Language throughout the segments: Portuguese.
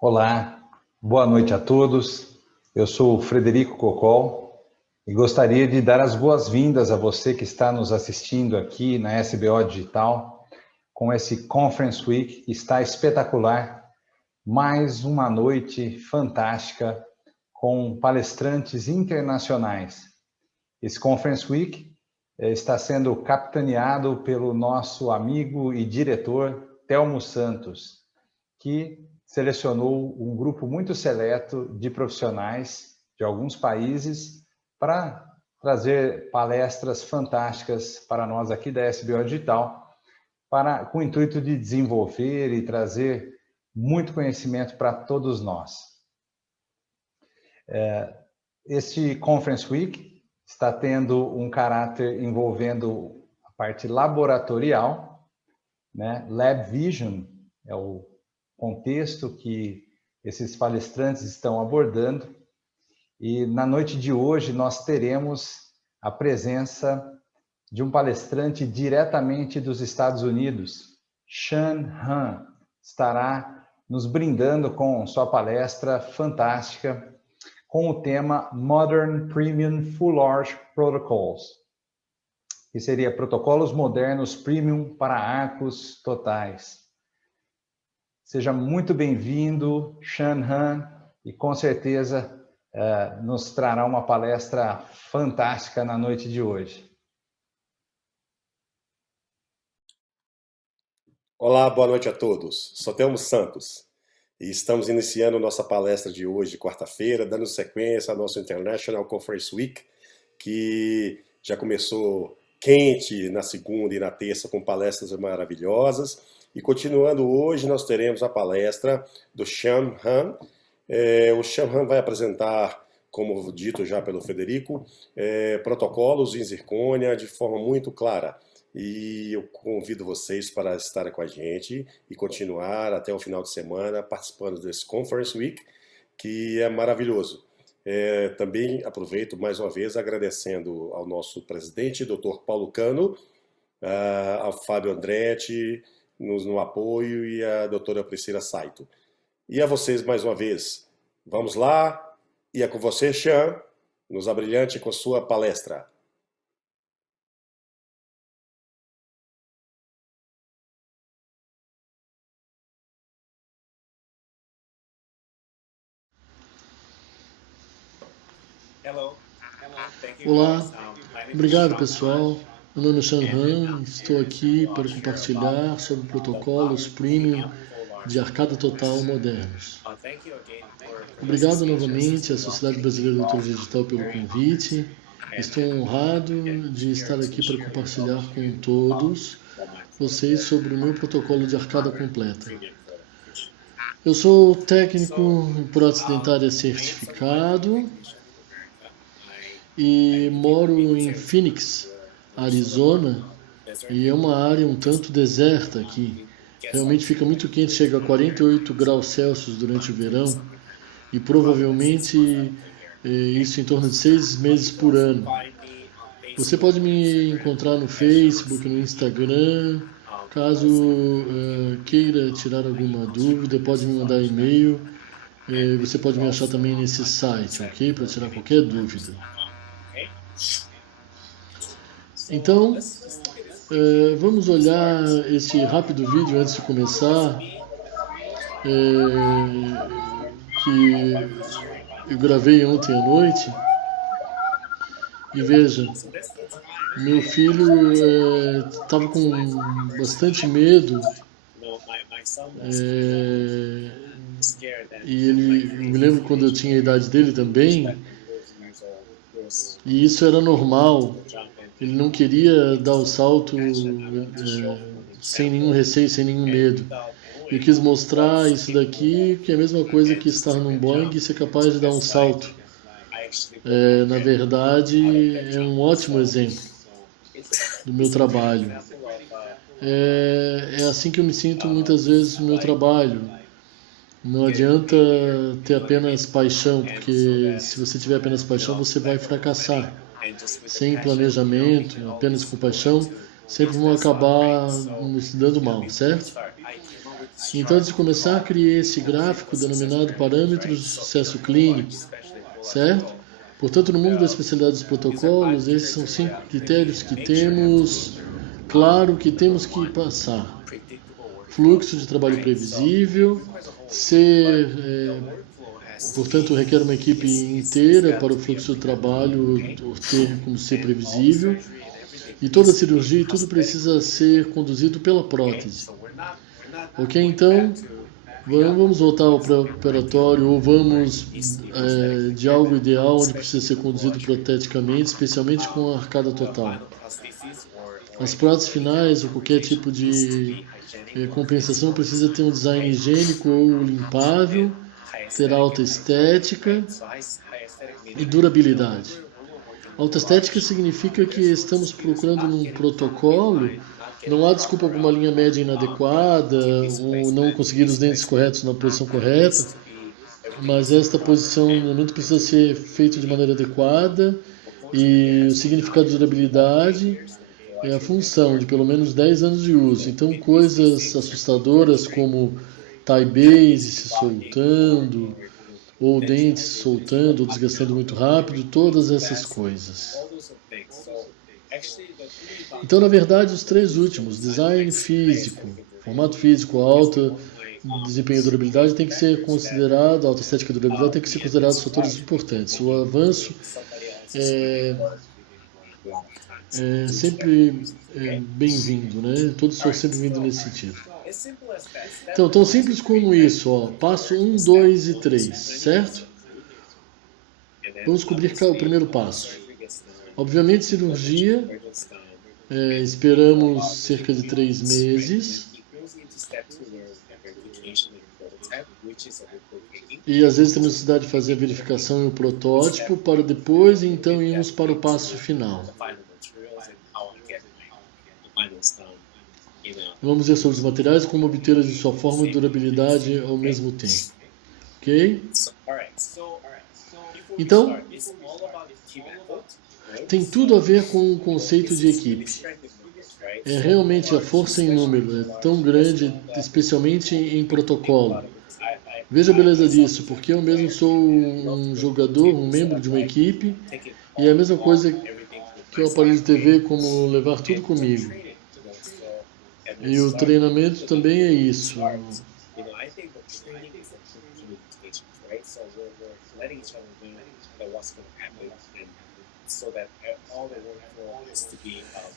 Olá, boa noite a todos. Eu sou o Frederico Cocol e gostaria de dar as boas-vindas a você que está nos assistindo aqui na SBO Digital com esse Conference Week que está espetacular. Mais uma noite fantástica com palestrantes internacionais. Esse Conference Week está sendo capitaneado pelo nosso amigo e diretor Telmo Santos, que selecionou um grupo muito seleto de profissionais de alguns países para trazer palestras fantásticas para nós aqui da SBO Digital, com o intuito de desenvolver e trazer muito conhecimento para todos nós. Este Conference Week está tendo um caráter envolvendo a parte laboratorial, né? Lab Vision é o contexto que esses palestrantes estão abordando. E na noite de hoje nós teremos a presença de um palestrante diretamente dos Estados Unidos. Sean Han estará nos brindando com sua palestra fantástica com o tema Modern Premium Full Arch Protocols, que seria protocolos modernos premium para arcos totais. Seja muito bem-vindo, Sean Han, e com certeza nos trará uma palestra fantástica na noite de hoje. Olá, boa noite a todos. Sou Telmo Santos e estamos iniciando nossa palestra de hoje, de quarta-feira, dando sequência ao nosso International Conference Week, que já começou quente na segunda e na terça com palestras maravilhosas. E continuando hoje, nós teremos a palestra do Sean Han. O Sean Han vai apresentar, como dito já pelo Frederico, protocolos em zircônia de forma muito clara. E eu convido vocês para estarem com a gente e continuar até o final de semana participando desse Conference Week, que é maravilhoso. Também aproveito mais uma vez agradecendo ao nosso presidente, Dr. Paulo Cano, ao Fábio Andretti no apoio e a doutora Priscila Saito. E a vocês mais uma vez. Vamos lá, e é com você, Sean, nos abrilhante com sua palestra. Olá, obrigado pessoal. Meu nome é Sean Han, estou aqui para compartilhar sobre protocolos premium de arcada total modernos. Obrigado novamente à Sociedade Brasileira de Odontologia Digital pelo convite. Estou honrado de estar aqui para compartilhar com todos vocês sobre o meu protocolo de arcada completa. Eu sou técnico em prótese dentária certificado e moro em Phoenix, Arizona, e é uma área um tanto deserta aqui. Realmente fica muito quente, chega a 48 graus Celsius durante o verão e provavelmente isso em torno de 6 meses por ano. Você pode me encontrar no Facebook, no Instagram. Caso queira tirar alguma dúvida, pode me mandar e-mail. Você pode me achar também nesse site, ok? Para tirar qualquer dúvida. Então, vamos olhar esse rápido vídeo antes de começar, que eu gravei ontem à noite. E veja, meu filho estava com bastante medo e eu me lembro quando eu tinha a idade dele também, e isso era normal. Ele não queria dar o salto sem nenhum receio, sem nenhum medo. Eu quis mostrar isso daqui, que é a mesma coisa que estar num Boeing e ser capaz de dar um salto. Na verdade, é um ótimo exemplo do meu trabalho. É assim que eu me sinto muitas vezes no meu trabalho. Não adianta ter apenas paixão, porque se você tiver apenas paixão, você vai fracassar. Sem planejamento, apenas com paixão, sempre vão acabar nos dando mal, certo? Então, antes de começar, criei esse gráfico denominado parâmetros de sucesso clínico, certo? Portanto, no mundo da especialidade dos protocolos, esses são 5 critérios que temos, claro, que temos que passar. Fluxo de trabalho previsível, portanto, requer uma equipe inteira para o fluxo de trabalho ter como ser previsível. E toda cirurgia e tudo precisa ser conduzido pela prótese. Ok, então, vamos voltar ao pré-operatório ou vamos de algo ideal onde precisa ser conduzido proteticamente, especialmente com a arcada total. As próteses finais ou qualquer tipo de compensação precisa ter um design higiênico ou limpável, ter alta estética e durabilidade. Alta estética significa que estamos procurando num protocolo, não há desculpa para uma linha média inadequada ou não conseguir os dentes corretos na posição correta, mas esta posicionamento precisa ser feito de maneira adequada e o significado de durabilidade é a função de pelo menos 10 anos de uso. Então, coisas assustadoras como tie base se soltando, ou dentes soltando, ou desgastando muito rápido, todas essas coisas. Então, na verdade, os 3 últimos, design físico, formato físico, alta desempenho e durabilidade, tem que ser considerado, alta estética e durabilidade tem que ser considerados fatores importantes. O avanço é sempre bem-vindo, né? Todos são sempre bem-vindos nesse sentido. Então, tão simples como isso, ó. Passo 1, 2 e 3, certo? Vamos cobrir o primeiro passo. Obviamente, cirurgia, esperamos cerca de 3 meses. E às vezes temos necessidade de fazer a verificação e o protótipo para depois, então, irmos para o passo final. Vamos ver sobre os materiais, como obtê-los de sua forma e durabilidade ao mesmo tempo. Ok? Então, tem tudo a ver com o conceito de equipe. Realmente a força em número é tão grande, especialmente em protocolo. Veja a beleza disso, porque eu mesmo sou um jogador, um membro de uma equipe, e é a mesma coisa que o aparelho de TV, como levar tudo comigo. E o treinamento também é isso.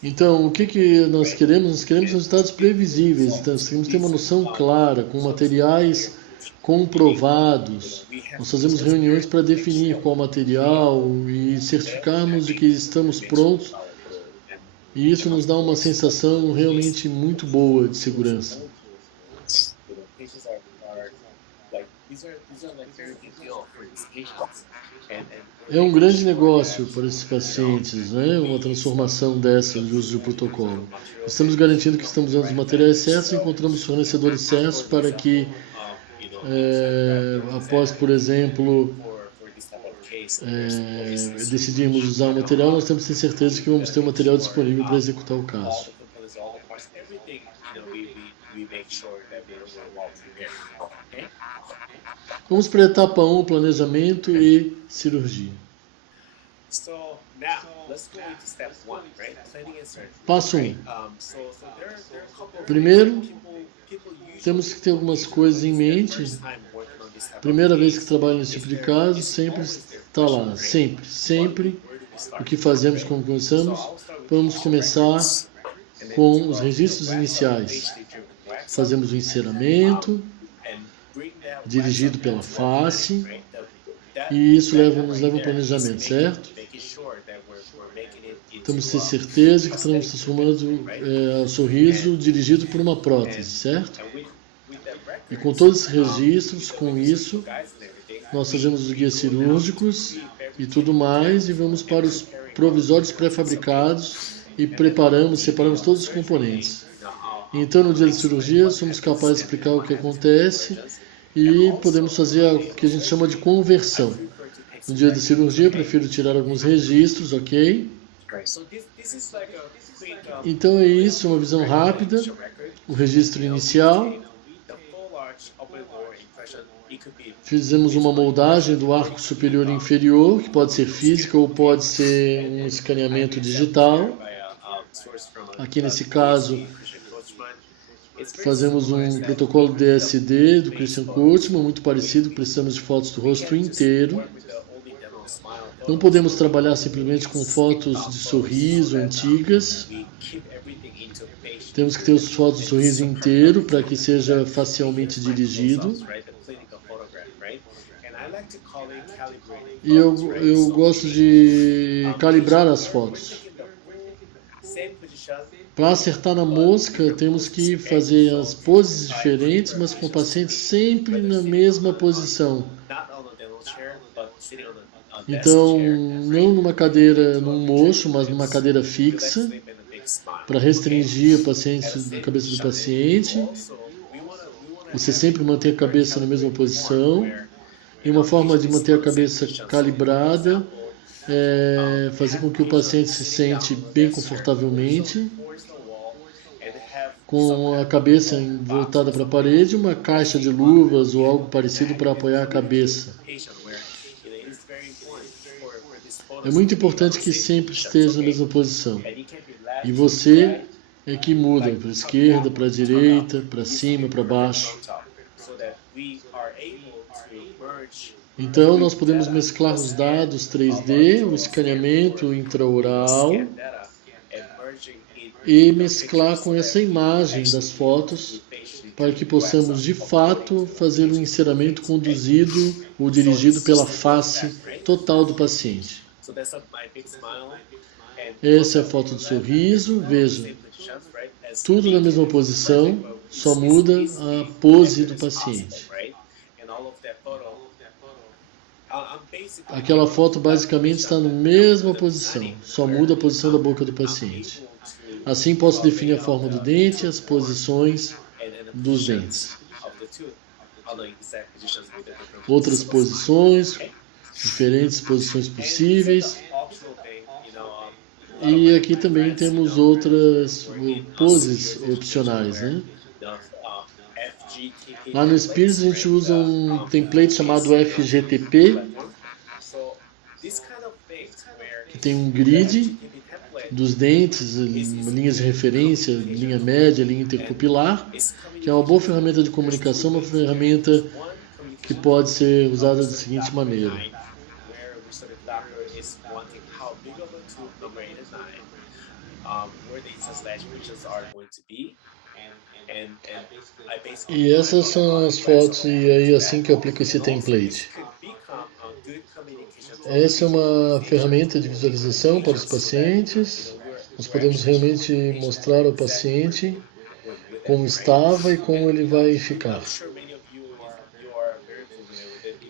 Então, o que nós queremos? Nós queremos resultados previsíveis. Então, nós queremos ter uma noção clara, com materiais comprovados. Nós fazemos reuniões para definir qual material e certificarmos de que estamos prontos. E isso nos dá uma sensação realmente muito boa de segurança. É um grande negócio para esses pacientes, né? Uma transformação dessa de uso de protocolo. Estamos garantindo que estamos usando os materiais certos e encontramos fornecedores certos para que, após, por exemplo, decidirmos usar o material, nós temos que ter certeza que vamos ter o material disponível para executar o caso. Vamos para a etapa 1, planejamento e cirurgia. Passo 1. Primeiro, temos que ter algumas coisas em mente. Primeira vez que trabalho nesse tipo de caso, sempre está lá. Sempre. O que fazemos quando começamos? Vamos começar com os registros iniciais. Fazemos o enceramento, dirigido pela face, e isso nos leva ao planejamento, certo? Temos que ter certeza que estamos transformando o sorriso dirigido por uma prótese, certo? E com todos esses registros, com isso, nós fazemos os guias cirúrgicos e tudo mais, e vamos para os provisórios pré-fabricados e separamos todos os componentes. Então, no dia de cirurgia, somos capazes de explicar o que acontece e podemos fazer o que a gente chama de conversão. No dia de cirurgia, eu prefiro tirar alguns registros, ok? Então é isso, uma visão rápida, o registro inicial, Fizemos uma moldagem do arco superior e inferior, que pode ser física ou pode ser um escaneamento digital. Aqui nesse caso, fazemos um protocolo DSD do Christian Kurtzman, muito parecido, precisamos de fotos do rosto inteiro. Não podemos trabalhar simplesmente com fotos de sorriso antigas. Temos que ter os fotos de sorriso inteiro para que seja facialmente dirigido. E eu gosto de calibrar as fotos. Para acertar na mosca, temos que fazer as poses diferentes, mas com o paciente sempre na mesma posição. Então, não numa cadeira, num mocho, mas numa cadeira fixa, para restringir a cabeça do paciente. Você sempre mantém a cabeça na mesma posição. E uma forma de manter a cabeça calibrada é fazer com que o paciente se sente bem confortavelmente, com a cabeça voltada para a parede, uma caixa de luvas ou algo parecido para apoiar a cabeça. É muito importante que sempre esteja na mesma posição. E você é que muda para a esquerda, para a direita, para cima, para baixo. Então, nós podemos mesclar os dados 3D, o escaneamento intraoral, e mesclar com essa imagem das fotos, para que possamos, de fato, fazer um enceramento conduzido ou dirigido pela face total do paciente. Essa é a foto de sorriso, veja, tudo na mesma posição, só muda a pose do paciente. Aquela foto basicamente está na mesma posição, só muda a posição da boca do paciente. Assim posso definir a forma do dente e as posições dos dentes. Outras posições, diferentes posições possíveis. E aqui também temos outras poses opcionais, né? Lá no Spears a gente usa um template chamado FGTP, que tem um grid dos dentes, linhas de referência, linha média, linha interpupilar, que é uma boa ferramenta de comunicação, uma ferramenta que pode ser usada da seguinte maneira. E essas são as fotos, e aí assim que eu aplico esse template. Essa é uma ferramenta de visualização para os pacientes. Nós podemos realmente mostrar ao paciente como estava e como ele vai ficar.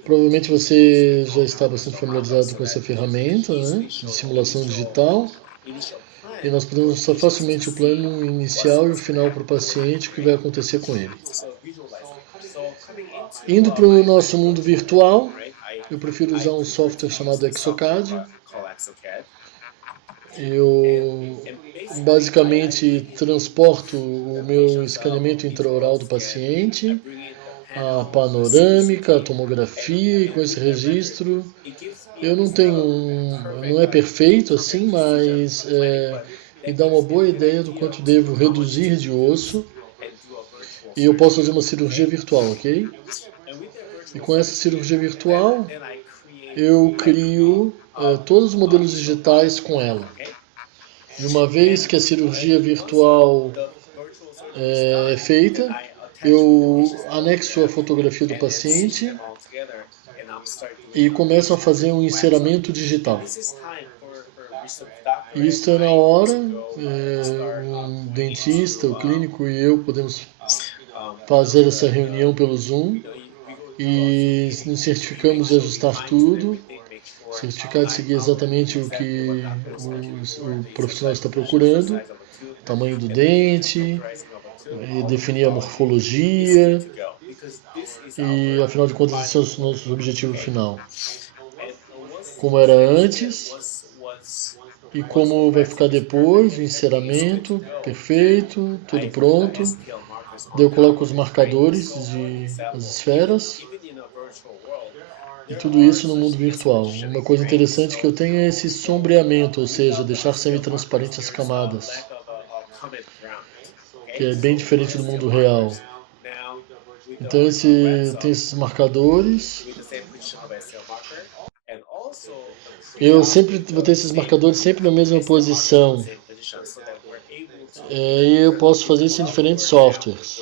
Provavelmente você já está bastante familiarizado com essa ferramenta, né, de simulação digital. E nós podemos mostrar facilmente o plano inicial e o final para o paciente, o que vai acontecer com ele. Indo para o nosso mundo virtual, eu prefiro usar um software chamado Exocad. Eu basicamente transporto o meu escaneamento intraoral do paciente, a panorâmica, a tomografia, e com esse registro eu não é perfeito assim, mas me dá uma boa ideia do quanto devo reduzir de osso, e eu posso fazer uma cirurgia virtual, ok? E com essa cirurgia virtual eu crio todos os modelos digitais com ela. E uma vez que a cirurgia virtual é feita, eu anexo a fotografia do paciente e começo a fazer um enceramento digital. Isso é na hora, um dentista, o clínico e eu podemos fazer essa reunião pelo Zoom e nos certificamos de ajustar tudo, certificar de seguir exatamente o que o profissional está procurando, tamanho do dente, definir a morfologia, e afinal de contas esse é o nosso objetivo final. Como era antes e como vai ficar depois, o enceramento perfeito, tudo pronto. Daí eu coloco os marcadores as esferas e tudo isso no mundo virtual. Uma coisa interessante que eu tenho é esse sombreamento, ou seja, deixar semi-transparente as camadas, que é bem diferente do mundo real. Então tem esses marcadores. Eu sempre vou ter esses marcadores sempre na mesma posição. E eu posso fazer isso em diferentes softwares.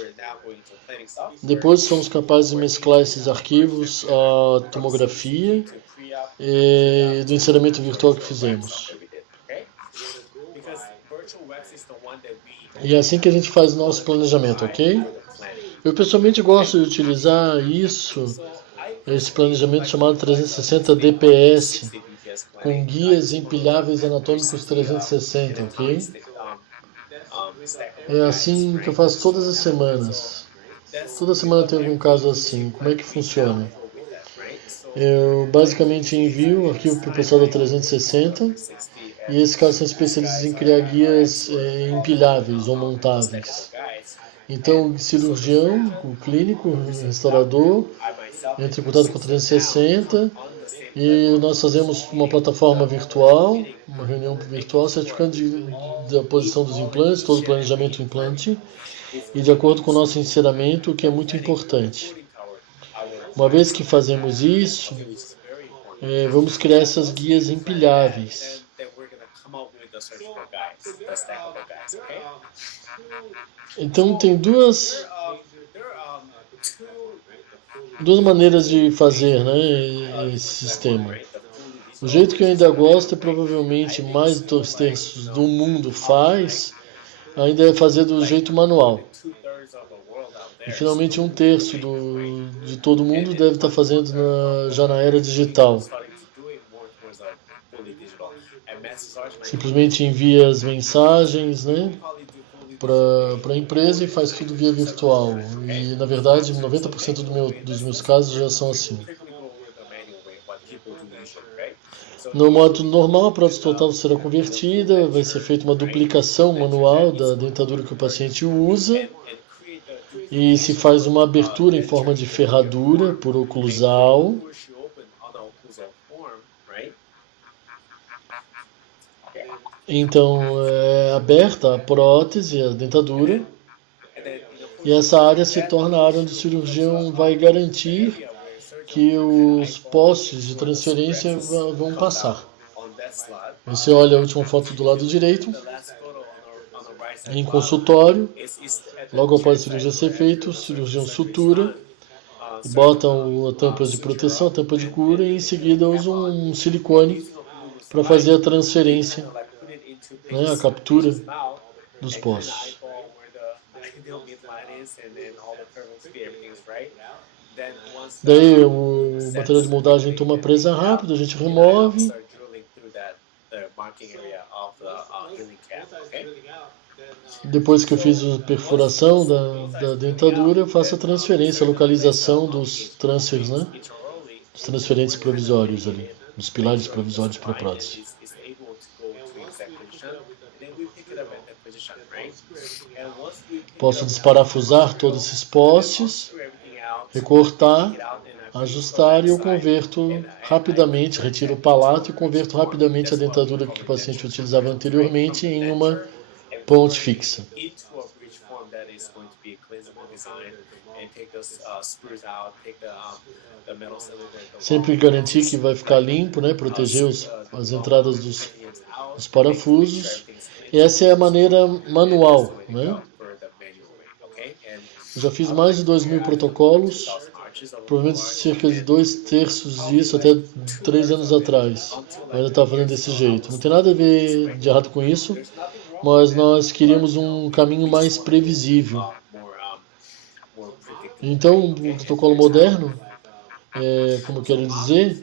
Depois somos capazes de mesclar esses arquivos à tomografia e do encerramento virtual que fizemos. E é assim que a gente faz o nosso planejamento, ok? Eu pessoalmente gosto de utilizar esse planejamento chamado 360 DPS, com guias empilháveis anatômicos 360, ok? É assim que eu faço todas as semanas. Toda semana tem algum caso assim. Como é que funciona? Eu basicamente envio o arquivo para o pessoal da 360 e esses caras são especialistas em criar guias empilháveis ou montáveis. Então, o cirurgião, o clínico, o restaurador, entra em contato com a 360 e nós fazemos uma plataforma virtual, uma reunião virtual, certificando da posição dos implantes, todo o planejamento do implante e de acordo com o nosso encerramento, o que é muito importante. Uma vez que fazemos isso, vamos criar essas guias empilháveis. Então tem duas maneiras de fazer, né, esse sistema. O jeito que eu ainda gosto, e provavelmente mais de 2/3 do mundo faz, ainda é fazer do jeito manual. E finalmente 1/3 de todo mundo deve estar fazendo já na era digital. Simplesmente envia as mensagens, né, para a empresa e faz tudo via virtual. E na verdade 90% dos meus casos já são assim. No modo normal, a prótese total será convertida, vai ser feita uma duplicação manual da dentadura que o paciente usa e se faz uma abertura em forma de ferradura por oclusal. Então é aberta a prótese, a dentadura, e essa área se torna a área onde o cirurgião vai garantir que os postes de transferência vão passar. Você olha a última foto do lado direito, em consultório, logo após a cirurgia ser feita, o cirurgião sutura, bota a tampa de proteção, a tampa de cura e em seguida usa um silicone para fazer a transferência, né, a captura dos postes. Daí o material de moldagem toma presa rápido, a gente remove. Depois que eu fiz a perfuração da dentadura, eu faço a transferência, a localização dos transfers, né? Os transferentes provisórios ali, dos pilares provisórios para a prótese. Posso desparafusar todos esses postes, recortar, ajustar e eu converto rapidamente, retiro o palato e converto rapidamente a dentadura que o paciente utilizava anteriormente em uma ponte fixa. Sempre garantir que vai ficar limpo, né? Proteger as entradas dos parafusos. E essa é a maneira manual, né? Eu já fiz mais de 2.000 protocolos, provavelmente cerca de 2/3 disso até 3 anos atrás. Eu ainda estava fazendo desse jeito. Não tem nada a ver de errado com isso, mas nós queríamos um caminho mais previsível. Então, o protocolo moderno, como eu quero dizer,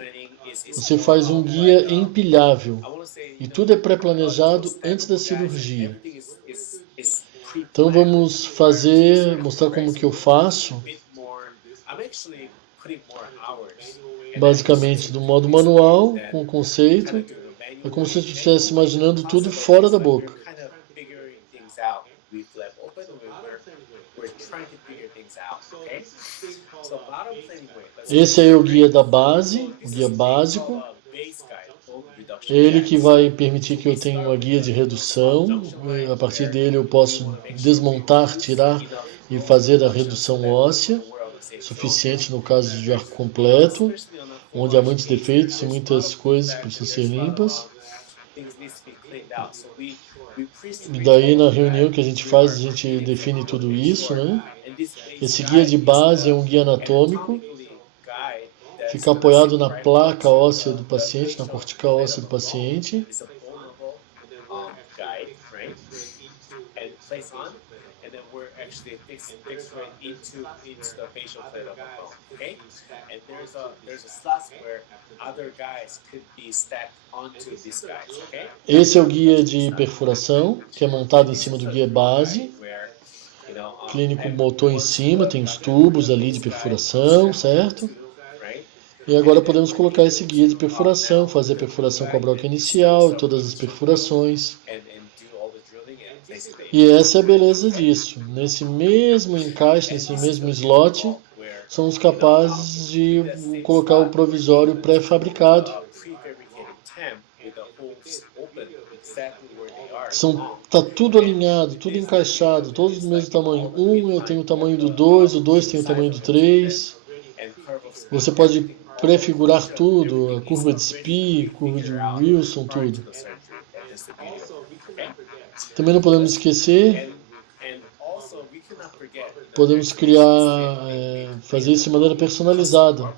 você faz um guia empilhável e tudo é pré-planejado antes da cirurgia. Então vamos mostrar como que eu faço, basicamente do modo manual, com o conceito, é como se eu estivesse imaginando tudo fora da boca. Esse aí é o guia da base, o guia básico. Ele que vai permitir que eu tenha uma guia de redução. A partir dele eu posso desmontar, tirar e fazer a redução óssea, suficiente no caso de arco completo, onde há muitos defeitos e muitas coisas que precisam ser limpas. E daí na reunião que a gente faz, a gente define tudo isso, né? Esse guia de base é um guia anatômico, fica apoiado na placa óssea do paciente, na cortical óssea do paciente. Esse é o guia de perfuração, que é montado em cima do guia base. O clínico botou em cima, tem os tubos ali de perfuração, certo? E agora podemos colocar esse guia de perfuração, fazer a perfuração com a broca inicial e todas as perfurações. E essa é a beleza disso. Nesse mesmo encaixe, nesse mesmo slot, somos capazes de colocar o provisório pré-fabricado. Tá tudo alinhado, tudo encaixado, todos do mesmo tamanho. Um tem o tamanho do 2, o 2 tem o tamanho do 3. Você pode prefigurar tudo, a curva de Spee, curva de Wilson, tudo. Também não podemos esquecer, podemos criar, fazer isso de maneira personalizada.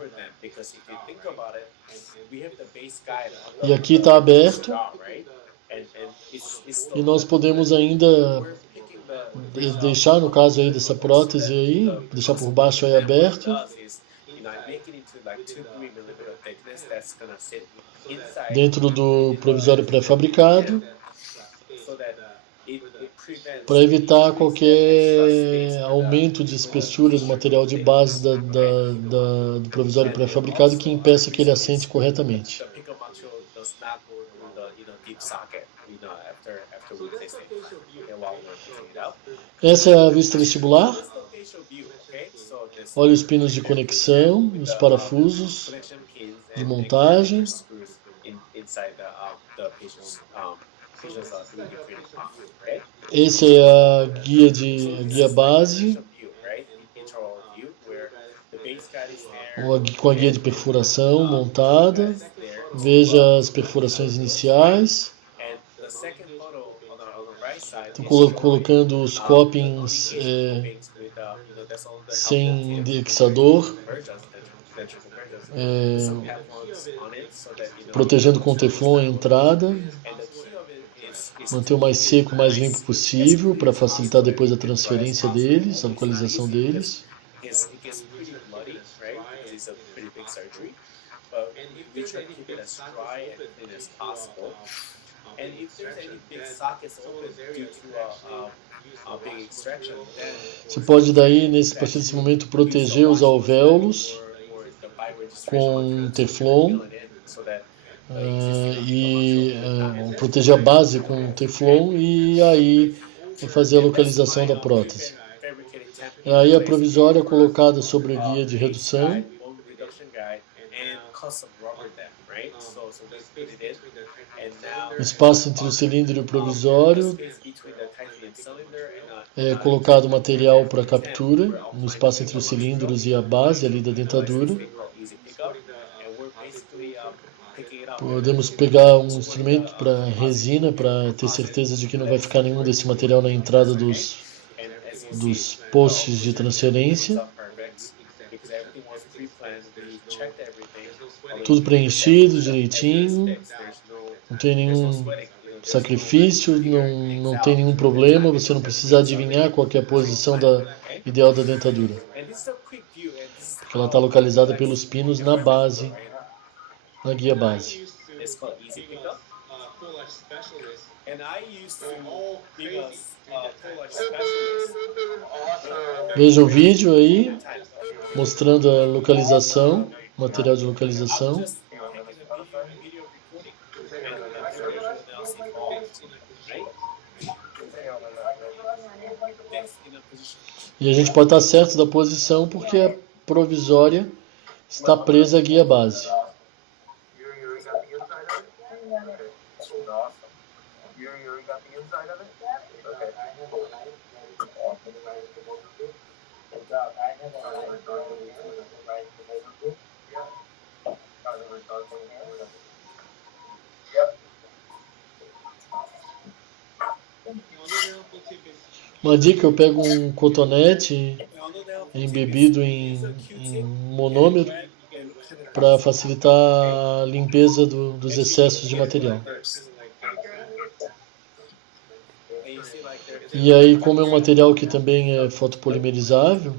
E aqui está aberto. E nós podemos ainda deixar, no caso aí dessa prótese aí, deixar por baixo aí aberto. Dentro do provisório pré-fabricado, para evitar qualquer aumento de espessura do material de base do provisório pré-fabricado que impeça que ele assente corretamente. Essa é a vista vestibular. Olha os pinos de conexão, os parafusos de montagem. Esse é a guia base, com a guia de perfuração montada. Veja as perfurações iniciais. Estou colocando os copings sem indexador, protegendo com teflon a entrada. Manter o mais seco, o mais limpo possível para facilitar depois a transferência deles, a localização deles. Você pode daí, a partir desse momento, proteger os alvéolos com teflon proteger a base com teflon e aí fazer a localização da prótese. Aí a provisória é colocada sobre o guia de redução. O espaço entre o cilindro e o provisório é colocado material para captura no espaço entre os cilindros e a base ali da dentadura. Podemos pegar um instrumento para resina para ter certeza de que não vai ficar nenhum desse material na entrada dos postes de transferência. Tudo preenchido direitinho, não tem nenhum sacrifício, não tem nenhum problema, você não precisa adivinhar qual que é a posição ideal da dentadura. Porque ela está localizada pelos pinos na base, na guia base. Veja o vídeo aí, mostrando a localização, material de localização. E a gente pode estar certo da posição porque a provisória está presa à guia base. Uma dica, eu pego um cotonete embebido em monômero para facilitar a limpeza dos excessos de material. E aí, como é um material que também é fotopolimerizável,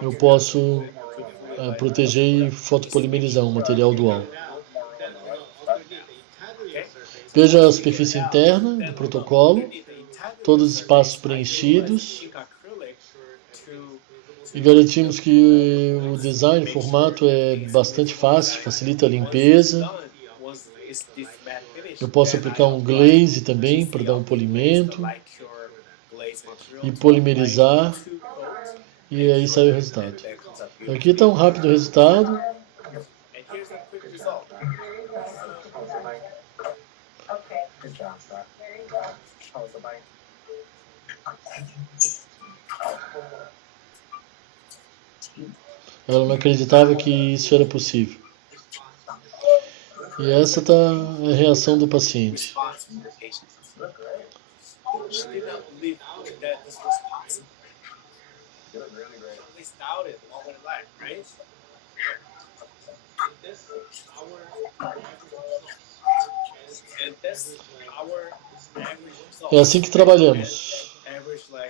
eu posso proteger e fotopolimerizar um material dual. Veja a superfície interna do protocolo, todos os espaços preenchidos, e garantimos que o design, o formato é bastante fácil, facilita a limpeza. Eu posso aplicar um glaze também para dar um polimento e polimerizar, e aí sai o resultado. Aqui está um rápido resultado. Ela não acreditava que isso era possível. E essa está a reação do paciente. É assim que trabalhamos.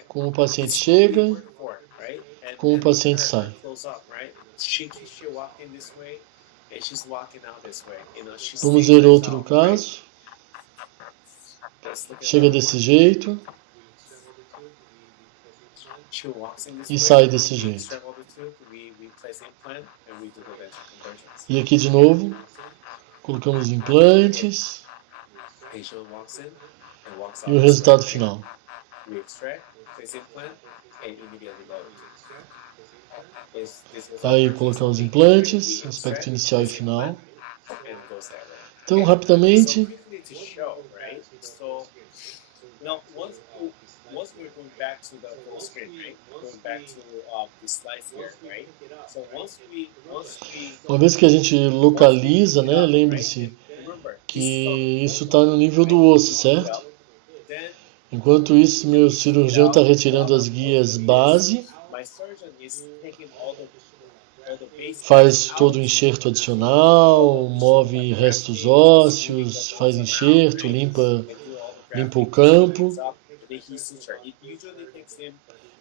Como o paciente chega, como o paciente sai. Vamos ver outro caso. Chega desse jeito e sai desse jeito. E aqui de novo, colocamos implantes e o resultado final. Aí colocamos implantes, aspecto inicial e final. Então, rapidamente, uma vez que a gente localiza, né, lembre-se que isso está no nível do osso, certo? Enquanto isso, meu cirurgião está retirando as guias base, faz todo o enxerto adicional, move restos ósseos, faz enxerto, limpa o campo.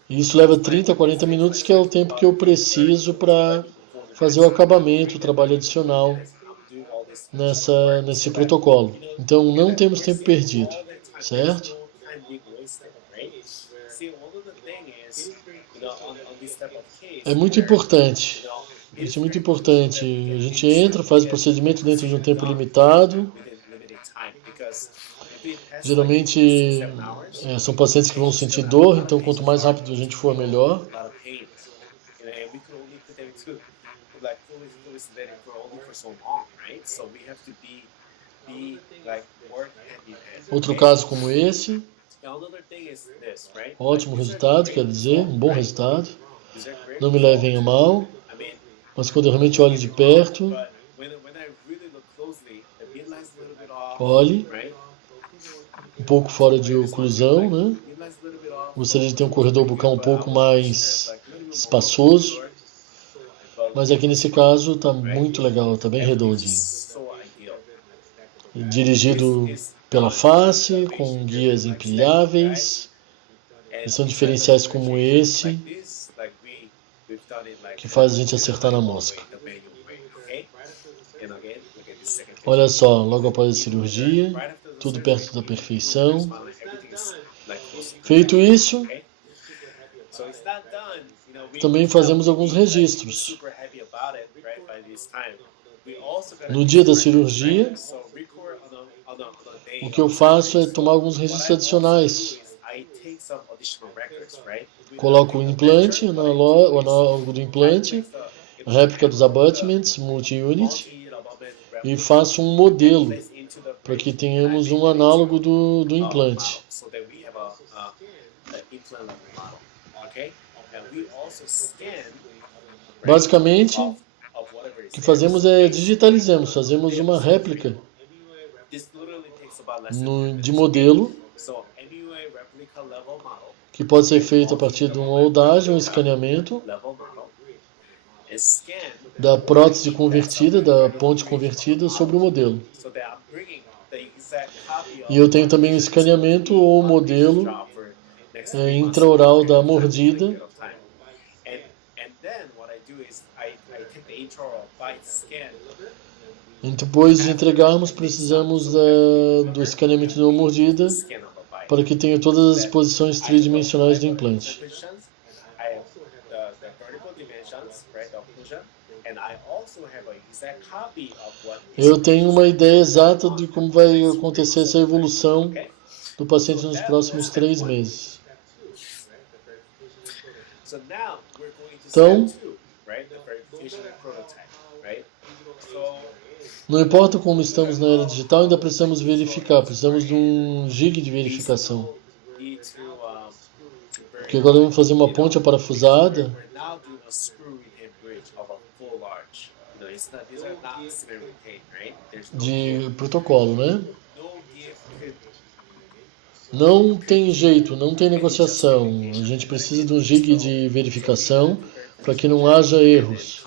E isso leva 30 a 40 minutos, que é o tempo que eu preciso para fazer o acabamento, o trabalho adicional nesse protocolo. Então não temos tempo perdido, certo? É muito importante. Isso é muito importante. A gente entra, faz o procedimento dentro de um tempo limitado. Geralmente são pacientes que vão sentir dor, então quanto mais rápido a gente for, melhor. Outro caso como esse, ótimo resultado, quer dizer, um bom resultado. Não me levem a mal, mas quando eu realmente olho de perto, olhe, um pouco fora de oclusão, né? Gostaria de ter um corredor bucal um pouco mais espaçoso, mas aqui nesse caso está muito legal, está bem redondinho. Dirigido pela face, com guias empilháveis, e são diferenciais como esse que faz a gente acertar na mosca. Olha só, logo após a cirurgia, tudo perto da perfeição. Feito isso, também fazemos alguns registros. No dia da cirurgia, o que eu faço é tomar alguns registros adicionais Coloco o implante, o análogo do implante, a réplica dos abutments, multi-unit, e faço um modelo para que tenhamos um análogo do implante. Basicamente, o que fazemos é digitalizamos, fazemos uma réplica de modelo, que pode ser feito a partir de uma moldagem, um escaneamento da prótese convertida, da ponte convertida sobre o modelo. E eu tenho também o escaneamento ou modelo intraoral da mordida. E depois de entregarmos, precisamos do escaneamento da mordida para que tenha todas as posições tridimensionais do implante. Eu tenho uma ideia exata de como vai acontecer essa evolução do paciente nos próximos 3 meses. Então, não importa como estamos na era digital, ainda precisamos verificar, precisamos de um gig de verificação. Porque agora vamos fazer uma ponte aparafusada de protocolo, né? Não tem jeito, não tem negociação. A gente precisa de um gig de verificação para que não haja erros.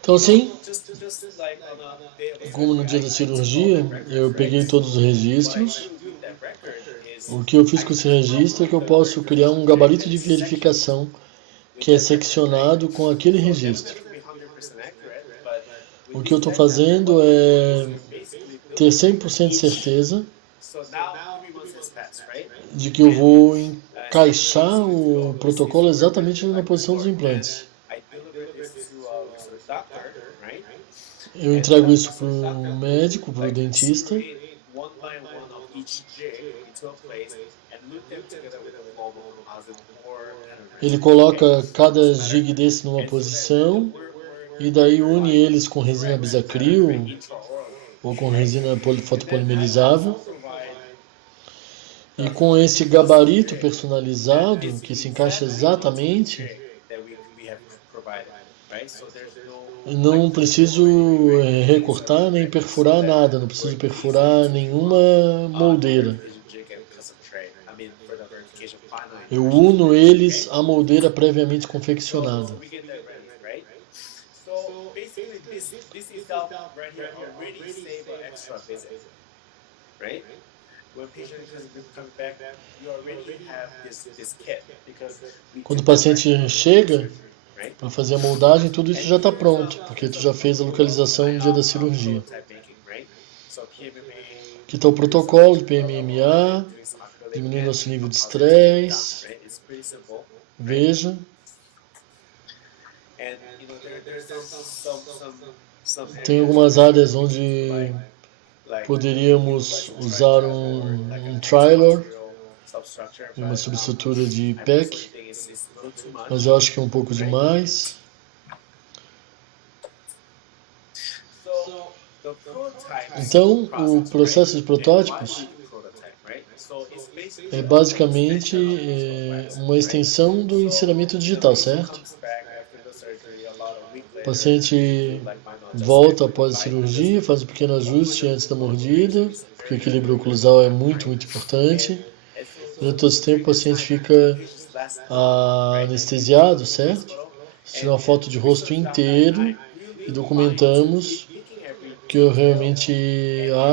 Então assim, como no dia da cirurgia, eu peguei todos os registros. O que eu fiz com esse registro é que eu posso criar um gabarito de verificação que é seccionado com aquele registro. O que eu estou fazendo é ter 100% de certeza de que eu vou encaixar o protocolo exatamente na posição dos implantes. Eu entrego isso para o médico, para o dentista. Ele colica cada gig desse numa posição e daí une eles com resina bisacril ou com resina fotopolimerizável. E com esse gabarito personalizado, que se encaixa exatamente, não preciso recortar nem perfurar nada, não preciso perfurar nenhuma moldeira. Eu uno eles à moldeira previamente confeccionada. Quando o paciente chega para fazer a moldagem, tudo isso já está pronto, porque tu já fez a localização no dia da cirurgia. Aqui está o protocolo de PMMA, diminuir nosso nível de estresse. Veja. Tem algumas áreas onde poderíamos usar um Trilor, uma subestrutura de PEC, mas eu acho que é um pouco demais. Então, o processo de protótipos é basicamente uma extensão do ensinamento digital, certo? O paciente volta após a cirurgia, faz um pequeno ajuste antes da mordida, porque o equilíbrio oclusal é muito, muito importante. Durante todo esse tempo o paciente fica anestesiado, certo? Tira uma foto de rosto inteiro e documentamos o que eu realmente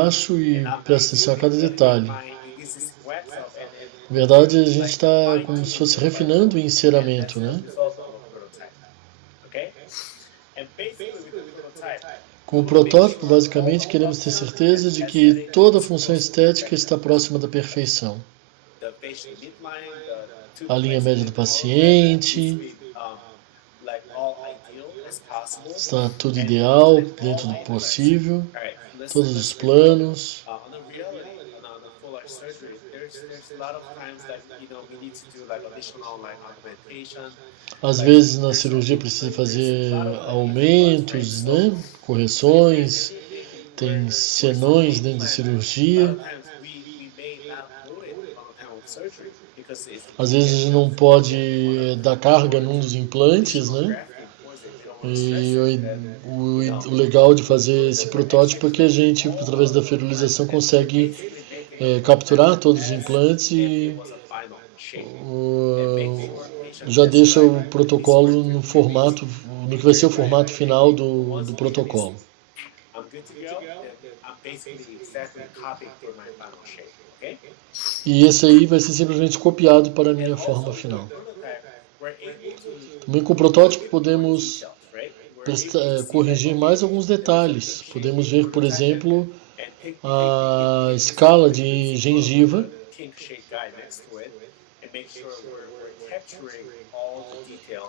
acho e presto atenção a cada detalhe. Na verdade, a gente está como se fosse refinando o enceramento, né? Com o protótipo, basicamente, queremos ter certeza de que toda a função estética está próxima da perfeição. a linha média do paciente, está tudo ideal, dentro do possível, todos os planos. Às vezes na cirurgia precisa fazer aumentos, né? Correções, tem senões dentro da cirurgia. Às vezes a gente não pode dar carga num dos implantes, né? E o legal de fazer esse protótipo é que a gente, através da ferulização, consegue capturar todos os implantes e já deixa o protocolo no formato, no que vai ser o formato final do protocolo. E esse aí vai ser simplesmente copiado para a minha forma final. Também com o protótipo podemos corrigir mais alguns detalhes. Podemos ver, por exemplo, a escala de gengiva,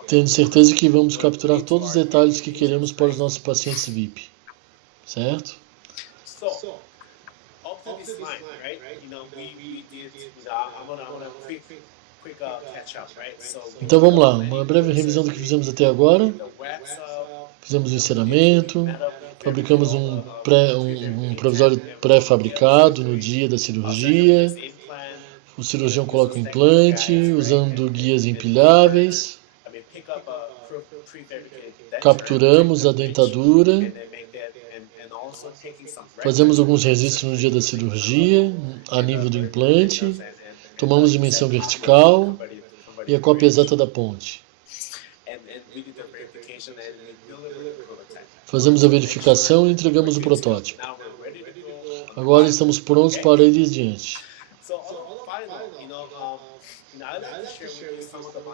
tendo certeza que vamos capturar todos os detalhes que queremos para os nossos pacientes VIP, certo? Então vamos lá, uma breve revisão do que fizemos até agora. Fizemos o enceramento, fabricamos um provisório pré-fabricado no dia da cirurgia. O cirurgião coloca o implante usando guias empilháveis. Capturamos a dentadura. Fazemos alguns registros no dia da cirurgia, a nível do implante. Tomamos dimensão vertical e a cópia exata da ponte. Fazemos a verificação e entregamos o protótipo. Agora estamos prontos para ir adiante.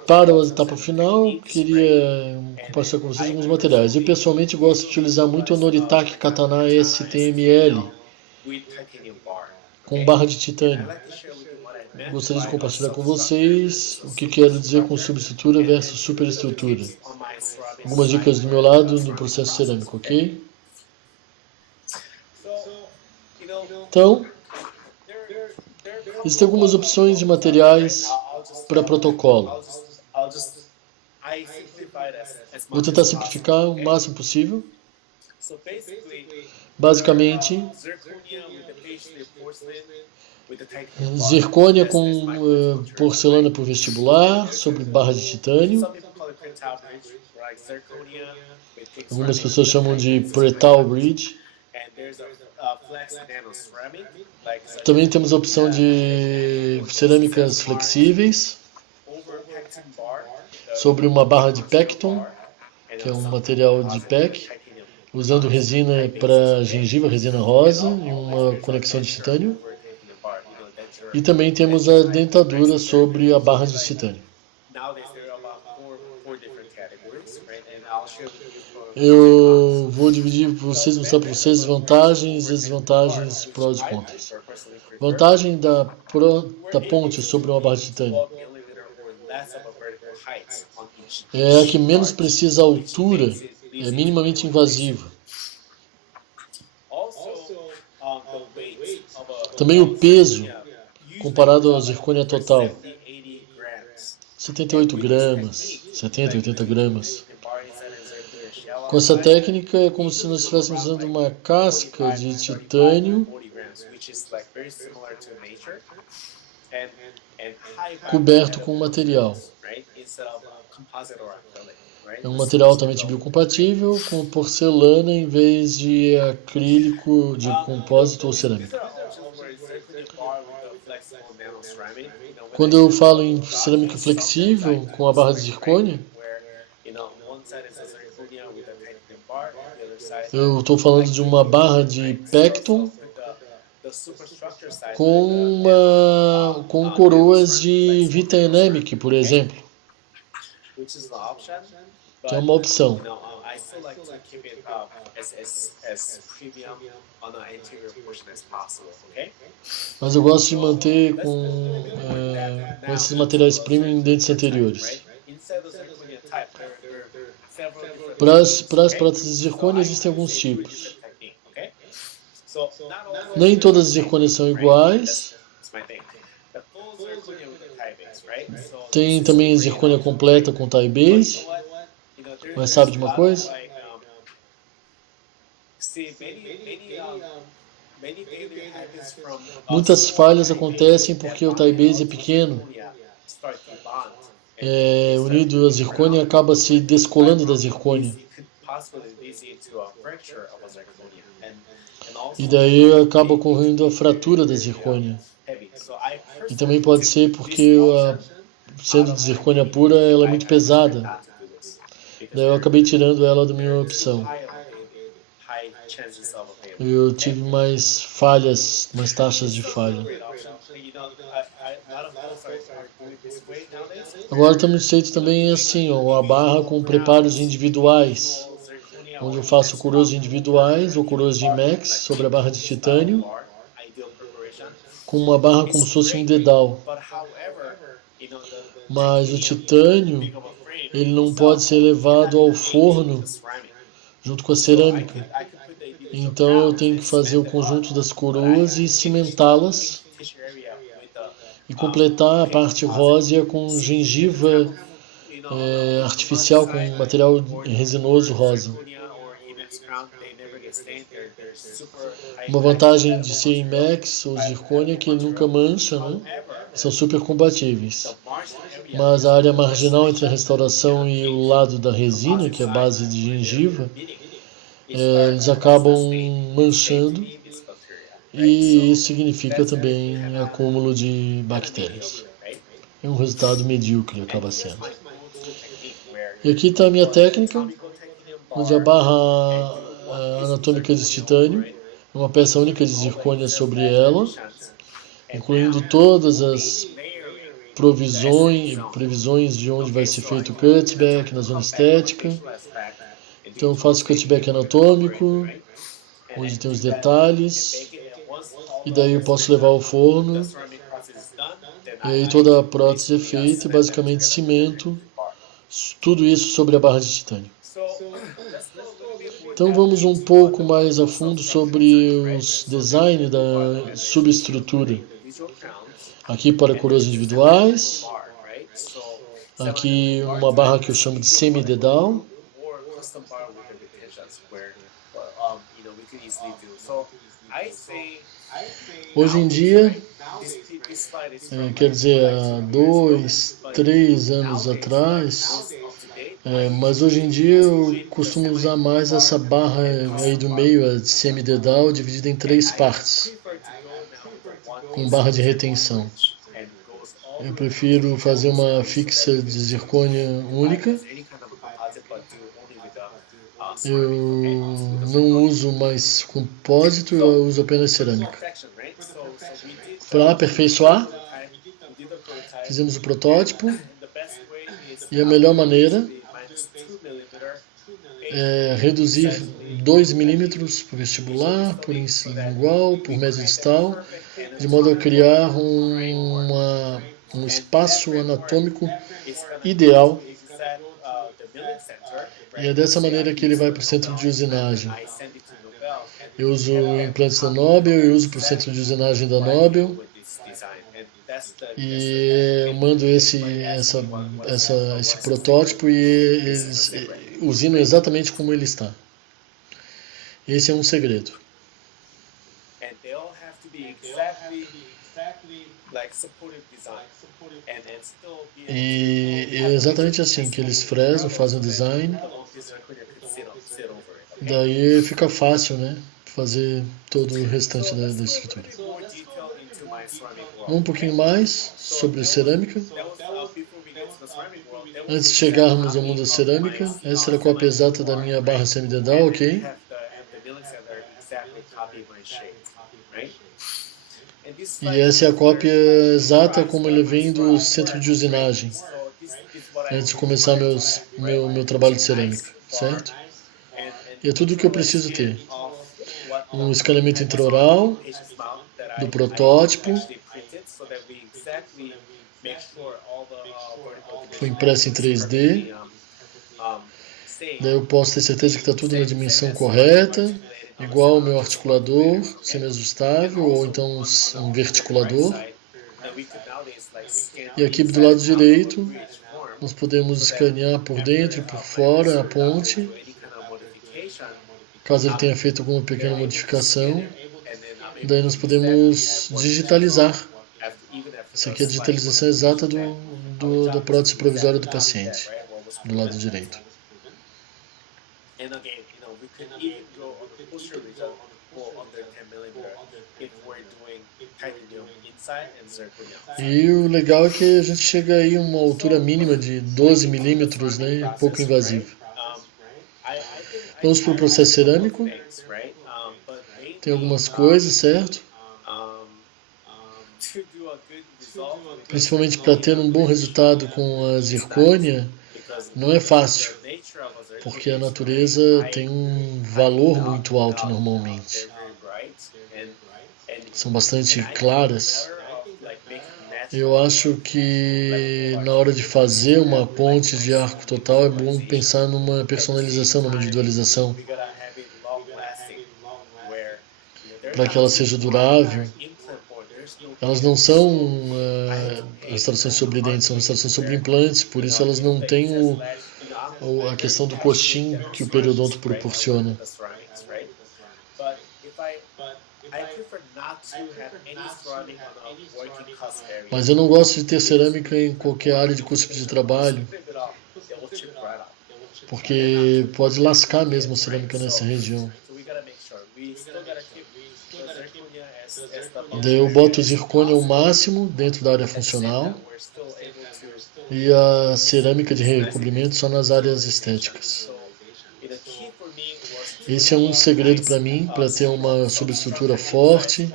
Para a etapa final, queria compartilhar com vocês alguns materiais. Eu pessoalmente gosto de utilizar muito o Noritake Katana STML com barra de titânio. Gostaria de compartilhar com vocês o que quero dizer com subestrutura versus superestrutura. Algumas dicas do meu lado no processo cerâmico, ok? Então, existem algumas opções de materiais para protocolo. Vou tentar simplificar o máximo possível. Basicamente, zircônia com porcelana por vestibular, sobre barra de titânio. Algumas pessoas chamam de Pretal Bridge. Também temos a opção de cerâmicas flexíveis, sobre uma barra de Pecton, que é um material de PEC, usando resina para gengiva, resina rosa, e uma conexão de titânio. E também temos a dentadura sobre a barra de titânio. Eu vou dividir para vocês, mostrar para vocês vantagens e desvantagens, prós e contras. Vantagem da ponte sobre uma barra de titânio é a que menos precisa altura, é minimamente invasiva. Também o peso, comparado à zircônia total, 78 gramas, 70, 80 gramas. Com essa técnica é como se nós estivéssemos usando uma casca de titânio coberto com material. É um material altamente biocompatível com porcelana em vez de acrílico de compósito ou cerâmica. Quando eu falo em cerâmica flexível com a barra de zircônia, eu estou falando de uma barra de Pecton com coroas de Vitaenamic, por exemplo. que é uma opção. Mas eu gosto de manter com esses materiais premium em dentes anteriores. Para as próteses de zircônia existem alguns tipos. Nem todas as zircônias são iguais. Tem também zircônia completa com tie base. Mas sabe de uma coisa? Muitas falhas acontecem porque o tie base é pequeno. Unido à zircônia acaba se descolando da zircônia. E daí acaba ocorrendo a fratura da zircônia. E também pode ser porque, sendo de zircônia pura, ela é muito pesada. Daí eu acabei tirando ela da minha opção. Eu tive mais falhas, mais taxas de falha. Agora estamos feitos também assim, a barra com preparos individuais, onde eu faço coroas individuais ou coroas de IMAX sobre a barra de titânio, com uma barra como se fosse um dedal. Mas o titânio, ele não pode ser levado ao forno junto com a cerâmica. Então eu tenho que fazer o conjunto das coroas e cimentá-las e completar a parte rósea com gengiva artificial, com material resinoso rosa. Uma vantagem de ser IMAX ou zircônia é que ele nunca mancha, né? São super compatíveis. Mas a área marginal entre a restauração e o lado da resina, que é a base de gengiva, eles acabam manchando, e isso significa também acúmulo de bactérias. É um resultado medíocre, acaba sendo. E aqui está a minha técnica, onde a barra anatômica de titânio, uma peça única de zircônia sobre ela, incluindo todas as previsões de onde vai ser feito o cutback na zona estética. Então eu faço cutback anatômico, onde tem os detalhes, e daí eu posso levar ao forno, e aí toda a prótese é feita e basicamente cimento tudo isso sobre a barra de titânio. Então vamos um pouco mais a fundo sobre os design da subestrutura. Aqui para coroas individuais, aqui uma barra que eu chamo de semi-dedal. Hoje em dia, quer dizer, há 2, 3 anos atrás, mas hoje em dia eu costumo usar mais essa barra aí do meio, a semi-dedal, dividida em 3 partes, com barra de retenção. Eu prefiro fazer uma fixa de zircônia única. Eu não uso mais compósito, eu uso apenas cerâmica. Para aperfeiçoar, fizemos o protótipo, e a melhor maneira é reduzir 2 milímetros por vestibular, por lingual, por médio distal, de modo a criar um espaço anatômico ideal. E é dessa maneira que ele vai para o centro de usinagem. Eu uso implantes da Nobel, eu uso para o centro de usinagem da Nobel. E eu mando esse protótipo e eles usinam exatamente como ele está. Esse é um segredo. E é exatamente assim que eles fresam, fazem o design. Daí fica fácil, né? Fazer todo o restante da estrutura. Um pouquinho mais sobre cerâmica. Antes de chegarmos ao mundo da cerâmica, essa era a cópia exata da minha barra semidedal, ok? E essa é a cópia exata como ele vem do centro de usinagem. antes de começar meu trabalho de cerâmica, certo? E é tudo o que eu preciso ter. Um escaneamento intraoral do protótipo, foi impresso em 3D. Daí eu posso ter certeza que está tudo na dimensão correta, igual o meu articulador semi-ajustável ou então um verticulador. E aqui do lado direito nós podemos escanear por dentro e por fora a ponte, caso ele tenha feito alguma pequena modificação. Daí nós podemos digitalizar. Isso aqui é a digitalização exata da prótese provisória do paciente, do lado direito. E o legal é que a gente chega aí a uma altura mínima de 12 milímetros, né, pouco invasivo. Vamos para o processo cerâmico. Tem algumas coisas, certo? Principalmente para ter um bom resultado com a zircônia, não é fácil, porque a natureza tem um valor muito alto normalmente. São bastante claras. Eu acho que na hora de fazer uma ponte de arco total é bom pensar numa personalização, numa individualização, para que ela seja durável. Elas não são restaurações sobre dentes, são restaurações sobre implantes, por isso elas não têm a questão do coxim que o periodonto proporciona. Mas eu não gosto de ter cerâmica em qualquer área de cúspide de trabalho, porque pode lascar mesmo a cerâmica nessa região. Daí eu boto o zircônio ao máximo dentro da área funcional e a cerâmica de recobrimento só nas áreas estéticas. Esse é um segredo para mim, para ter uma subestrutura forte.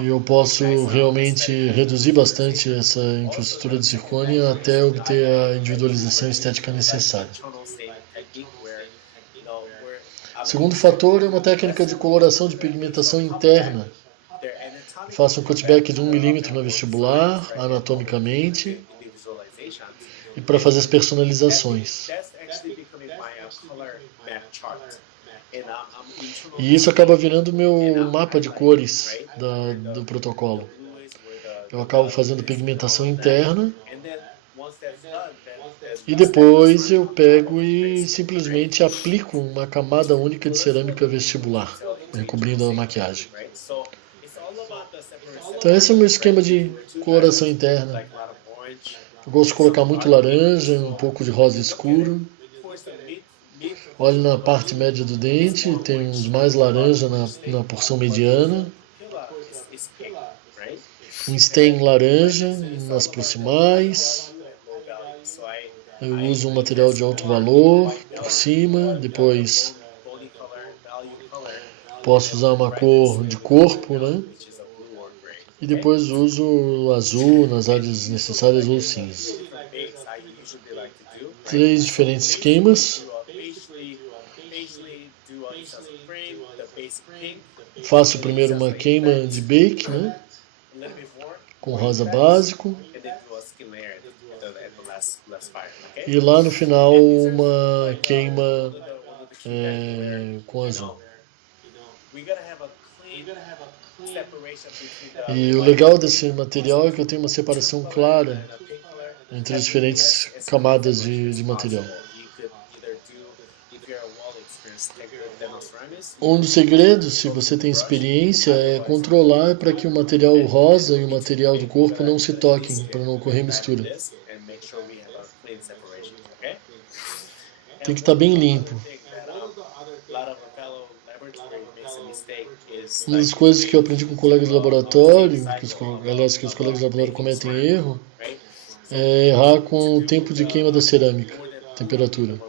E eu posso realmente reduzir bastante essa infraestrutura de zircônio até obter a individualização estética necessária. O segundo fator é uma técnica de coloração de pigmentação interna. Eu faço um cutback de 1 milímetro na vestibular, anatomicamente, e para fazer as personalizações. E isso acaba virando meu mapa de cores do protocolo. Eu acabo fazendo pigmentação interna e depois eu pego e simplesmente aplico uma camada única de cerâmica vestibular, recobrindo a maquiagem. Então esse é o meu esquema de coloração interna. Eu gosto de colocar muito laranja, um pouco de rosa escuro. Olho na parte média do dente, tem uns mais laranja na porção mediana. Um stain laranja nas proximais. Eu uso um material de alto valor por cima. Depois posso usar uma cor de corpo, né? E depois uso azul nas áreas necessárias ou cinza. 3 diferentes esquemas. Faço primeiro uma queima de bake, né? Com rosa básico. E lá no final uma queima com azul. E o legal desse material é que eu tenho uma separação clara entre as diferentes camadas de material. Um dos segredos, se você tem experiência, é controlar para que o material rosa e o material do corpo não se toquem, para não ocorrer mistura. Tem que estar bem limpo. Uma das coisas que eu aprendi com colegas de laboratório, que os colegas de laboratório cometem erro, é errar com o tempo de queima da cerâmica, temperatura.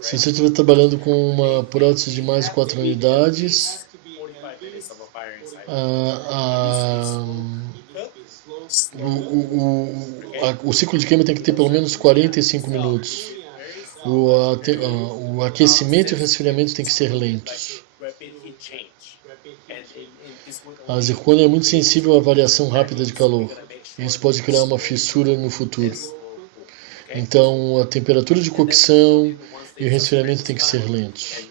Se você estiver trabalhando com uma prótese de mais de 4 unidades, O ciclo de queima tem que ter pelo menos 45 minutos. O aquecimento e o resfriamento tem que ser lentos. A zircônia é muito sensível à variação rápida de calor. Isso pode criar uma fissura no futuro. Então, a temperatura de cocção e o resfriamento tem que ser lentos.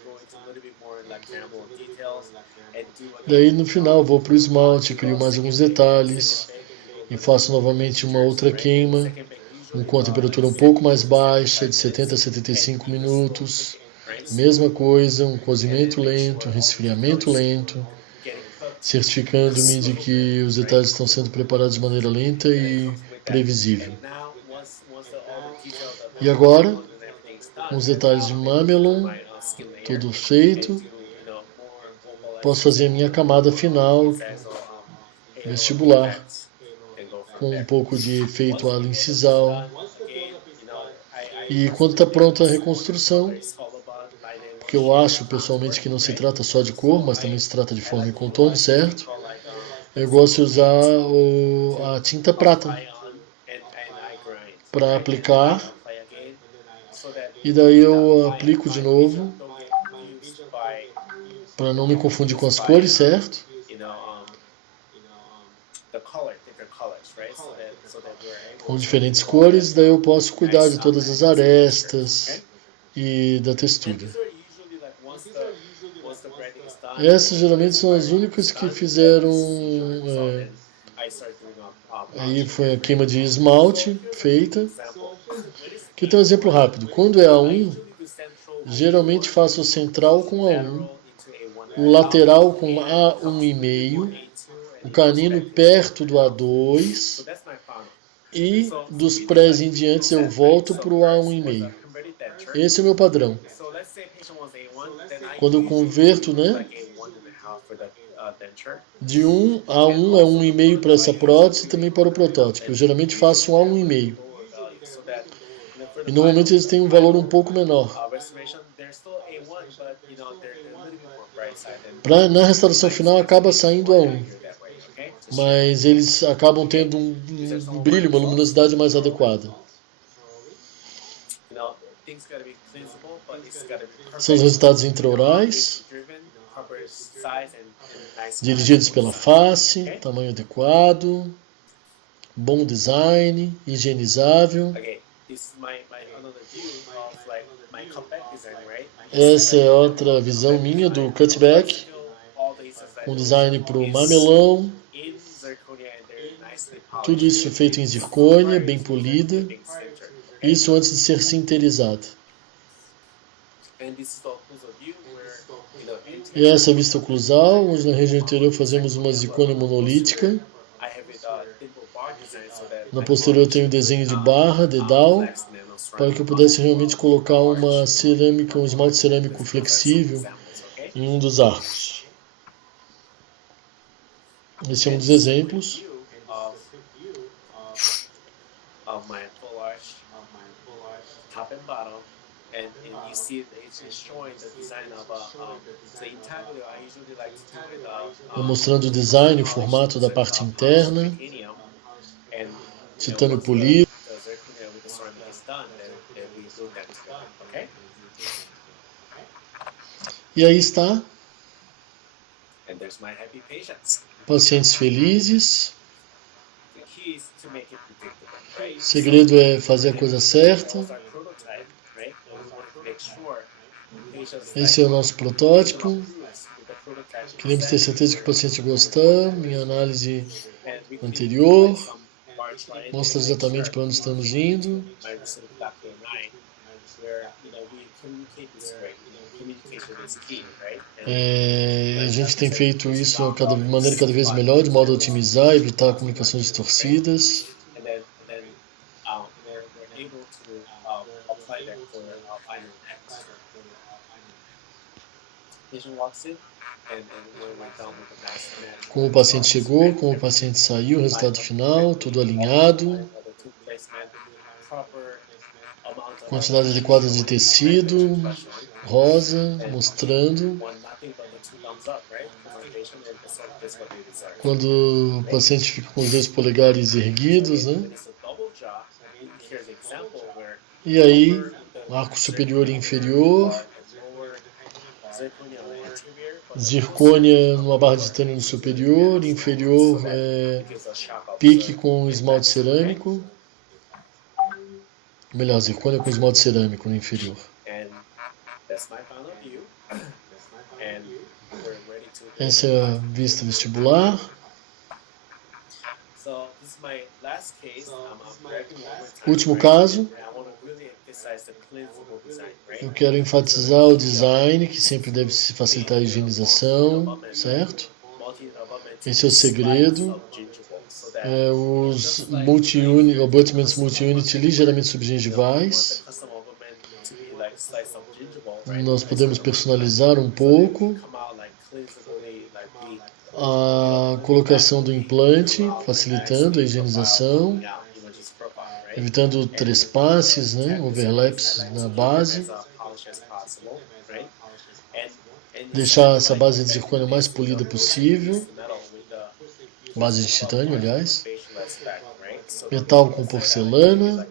Daí, no final, vou para o esmalte, crio mais alguns detalhes e faço novamente uma outra queima com a temperatura um pouco mais baixa, de 70 a 75 minutos. Mesma coisa, um cozimento lento, um resfriamento lento, certificando-me de que os detalhes estão sendo preparados de maneira lenta e previsível. E agora, os detalhes de Mamelon, tudo feito. Posso fazer a minha camada final vestibular, com um pouco de efeito ala incisal. E quando está pronta a reconstrução, porque eu acho pessoalmente que não se trata só de cor, mas também se trata de forma e contorno, certo? Eu gosto de usar a tinta prata para aplicar, e daí eu aplico de novo para não me confundir com as cores, certo? Com diferentes cores, daí eu posso cuidar de todas as arestas e da textura. Essas geralmente são as únicas que fizeram. Aí foi a queima de esmalte feita. Aqui tem um exemplo rápido. Quando é A1, geralmente faço o central com A1, o lateral com A1,5, o canino perto do A2, e dos prés em diante eu volto para o A1,5. Esse é o meu padrão. Quando eu converto, né, de 1 a 1 é 1,5 para essa prótese e também para o protótipo. Eu geralmente faço um A1,5. E normalmente eles têm um valor um pouco menor. Na restauração final acaba saindo A1. Mas eles acabam tendo um brilho, uma luminosidade mais adequada. São os resultados intraorais, dirigidos pela face, tamanho adequado, bom design, higienizável. Essa é outra visão minha do cutback, com design para o mamelão. Tudo isso feito em zircônia, bem polida. Isso antes de ser sinterizado. E essa é a vista oclusal, onde na região interior fazemos uma zircônia monolítica. Na posterior eu tenho desenho de barra, dedal, para que eu pudesse realmente colocar uma cerâmica, um esmalte cerâmico flexível em um dos arcos. Esse é um dos exemplos. Vou mostrando o design, o formato da parte interna, titânio polido. E aí está. Pacientes felizes. O segredo é fazer a coisa certa. Esse é o nosso protótipo. Queremos ter certeza que o paciente gostar. Minha análise anterior mostra exatamente para onde estamos indo. A gente tem feito isso de maneira cada vez melhor, de modo a otimizar e evitar comunicações distorcidas. Como o paciente chegou, como o paciente saiu, o resultado final, tudo alinhado. Quantidade adequada de tecido, rosa, mostrando. quando o paciente fica com os 2 polegares erguidos, né? E aí, arco superior e inferior, zircônia numa barra de titânio no superior, inferior pique com esmalte cerâmico, melhor, zircônia com esmalte cerâmico no inferior. Essa é a vista vestibular. Último caso, eu quero enfatizar o design, que sempre deve se facilitar a higienização, certo? Esse é o segredo. Os abutments multi-unit ligeiramente subgengivais. Nós podemos personalizar um pouco. A colocação do implante, facilitando a higienização, evitando trespasses, né, overlaps na base. Deixar essa base de zircônia mais polida possível. Base de titânio, aliás. Metal com porcelana.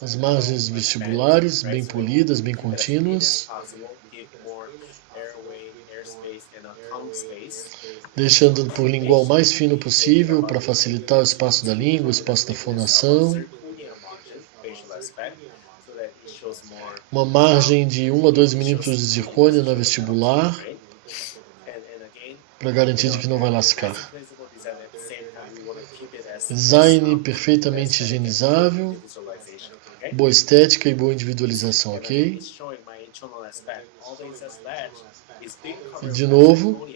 As margens vestibulares bem polidas, bem contínuas. Deixando por lingual o mais fino possível para facilitar o espaço da língua, o espaço da fonação. Uma margem de 1 a 2 milímetros de zircônia na vestibular, para garantir de que não vai lascar. Design perfeitamente higienizável, boa estética e boa individualização, ok? E de novo,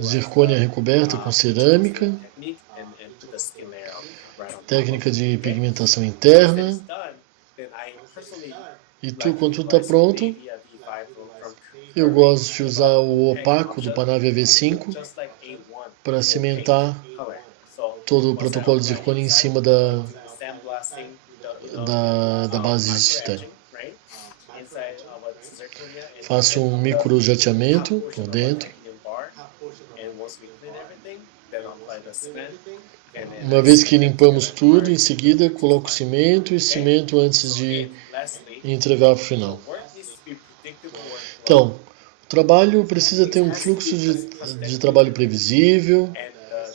zircônia recoberta com cerâmica, técnica de pigmentação interna. E quando tudo está pronto, eu gosto de usar o opaco do Panavia V5 para cimentar todo o protocolo de zircônia em cima da base de titânio. Faço um micro jateamento por dentro. Uma vez que limpamos tudo, em seguida coloco cimento e cimento antes de entregar para o final. Então, o trabalho precisa ter um fluxo de trabalho previsível,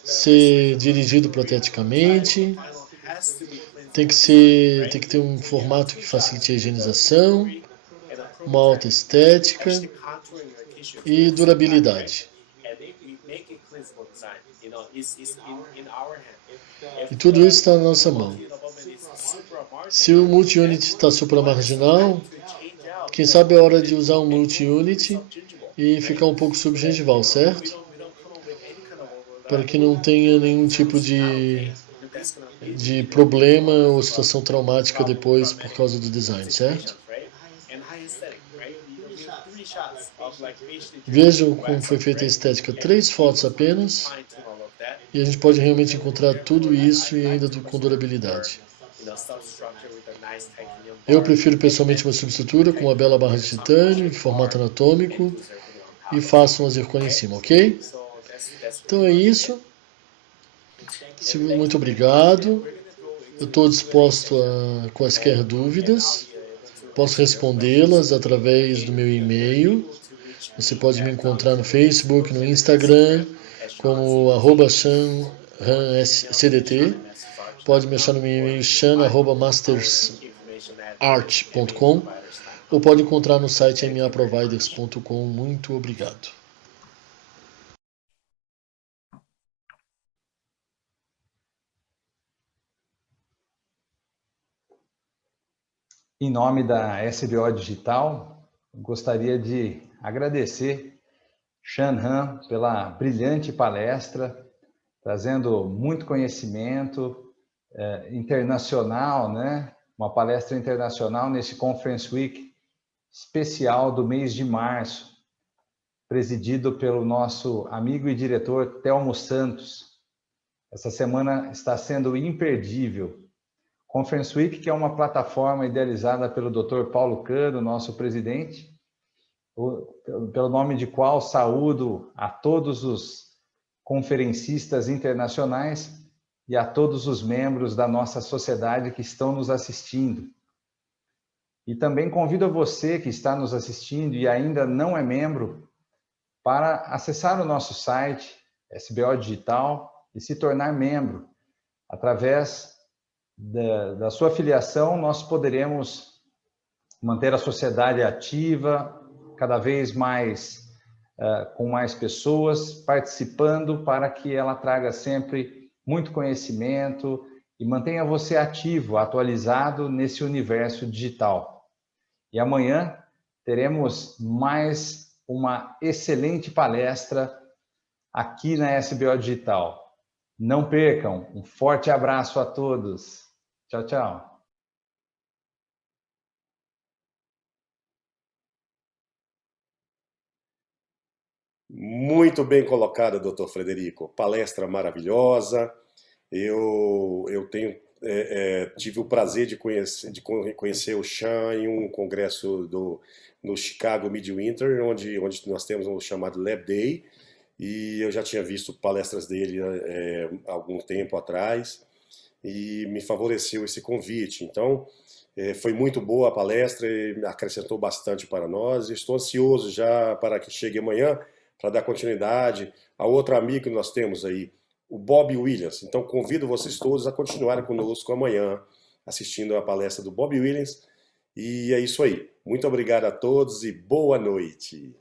ser dirigido proteticamente, tem que ter um formato que facilite a higienização, uma alta estética e durabilidade. E tudo isso está na nossa mão. Se o multi-unit está supramarginal, quem sabe é hora de usar um multi-unit e ficar um pouco subgengival, certo? Para que não tenha nenhum tipo de problema ou situação traumática depois por causa do design, certo? Vejam como foi feita a estética, 3 fotos apenas, e a gente pode realmente encontrar tudo isso e ainda com durabilidade. Eu prefiro pessoalmente uma subestrutura com uma bela barra de titânio, de formato anatômico, e faço uma zircônia em cima, ok? Então é isso. Muito obrigado. Eu estou disposto a quaisquer dúvidas. Posso respondê-las através do meu e-mail. Você pode me encontrar no Facebook, no Instagram, como @chanhancdt. Pode me achar no meu e-mail chan@mastersart.com ou pode encontrar no site maproviders.com. Muito obrigado. Em nome da SBO Digital, gostaria de agradecer Chan Han pela brilhante palestra, trazendo muito conhecimento internacional, né? Uma palestra internacional nesse Conference Week especial do mês de março, presidido pelo nosso amigo e diretor Telmo Santos. Essa semana está sendo imperdível. Conference Week, que é uma plataforma idealizada pelo Dr. Paulo Cano, nosso presidente, pelo nome de qual saúdo a todos os conferencistas internacionais e a todos os membros da nossa sociedade que estão nos assistindo. E também convido a você que está nos assistindo e ainda não é membro para acessar o nosso site SBO Digital e se tornar membro. Através da sua filiação, nós poderemos manter a sociedade ativa, cada vez mais com mais pessoas participando, para que ela traga sempre muito conhecimento e mantenha você ativo, atualizado nesse universo digital. E amanhã teremos mais uma excelente palestra aqui na SBO Digital. Não percam, um forte abraço a todos. Tchau, tchau. Muito bem colocado, Dr. Frederico. Palestra maravilhosa. Eu tive o prazer de conhecer o Sean em um congresso no Chicago Midwinter, onde nós temos um chamado Lab Day, e eu já tinha visto palestras dele há algum tempo atrás, e me favoreceu esse convite. Então, foi muito boa a palestra, e acrescentou bastante para nós. Estou ansioso já para que chegue amanhã, para dar continuidade a outro amigo que nós temos aí, o Bob Williams. Então, convido vocês todos a continuarem conosco amanhã, assistindo a palestra do Bob Williams. E é isso aí. Muito obrigado a todos e boa noite.